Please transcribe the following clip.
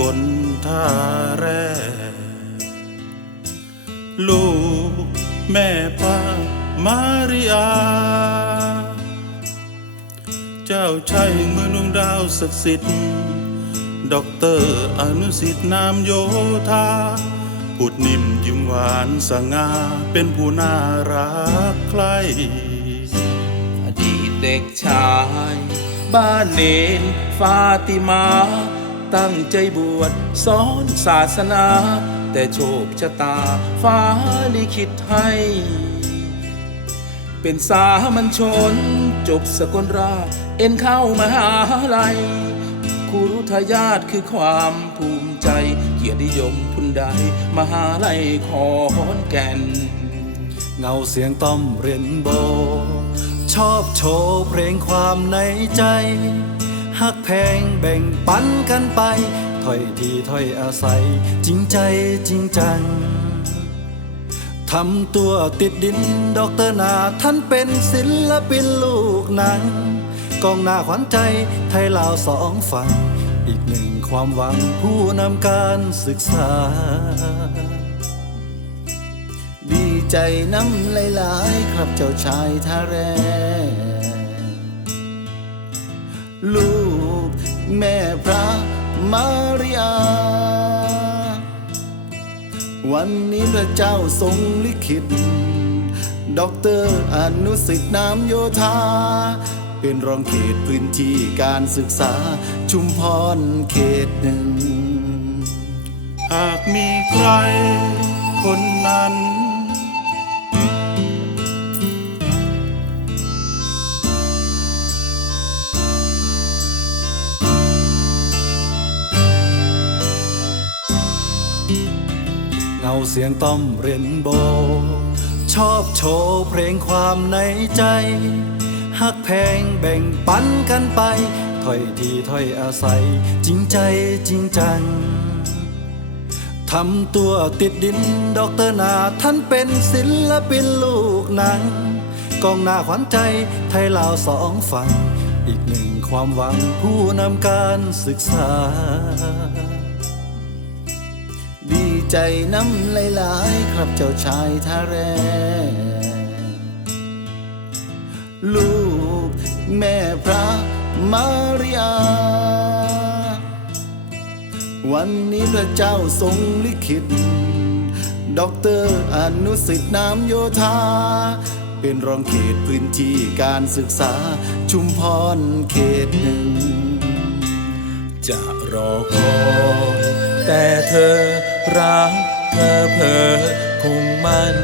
กลท่าแร่ลูกแม่ป้ามาริอา เจ้าใช่เมืองดวงดาวศักดิ์สิทธิ์ด็อกเตอร์อนุสิทธิ์นามโยธาพูดนิ่มยิ้มหวานสง่าเป็นผู้น่ารักใคร อดีตเด็กชาย บ้านเนนฟาติมา ตั้งใจบวชสอนศาสนา แต่โชคชะตาฟ้าลิขิตให้ เป็นสามัญชน จบสกลราชเอ็นเข้ามหาลัยครูรุทายาทคือความภูมิใจ เกียรตินิยมทุนใด มหาลัยขอนแก่น เงาเสียงต้อมเรนโบ ชอบโชว์เพลงความในใจ ฮักแพงแบ่งปันกันไปถ้อยทีถ้อยอาศัย จริงใจจริงจังทำตัวติดดินดอกเตอร์นาท่านเป็นศิลปินลูกหนังกองหน้าขวัญใจไทยลาวสองฝั่ง อีกหนึ่งความหวังผู้นำการศึกษา ดีใจน้ำหลายๆ ครับเจ้าชายท่าแรลูก แม่พระมาริอา วันนี้พระเจ้าทรงลิขิตด็อกเตอร์อนุสิทธิ์นามโยธา เป็นรองเขตพื้นที่การศึกษาชุมพรเขตหนึ่ง หากมีใครคนนั้น เงาเสียงต้อมเรนโบ ชอบโชว์เพลงความในใจฮักแพงแบ่งปันกันไปถ้อยทีถ้อยอาศัย จริงใจจริงจังทำตัวติดดินดอกเตอร์นาท่านเป็นศิลปินลูกหนังกองหน้าขวัญใจไทยลาวสองฝั่ง อีกหนึ่งความหวังผู้นำการศึกษา ใจน้ำหลายๆครับเจ้าชายท่าแร ลูกแม่พระมาริอาวันนี้พระเจ้าทรงลิขิตด็อกเตอร์อนุสิทธิ์นามโยธา เป็นรองเขตพื้นที่การศึกษาชุมพรเขตหนึ่ง จะรอคอยแต่เธอ รักเธอเพอคงมั่น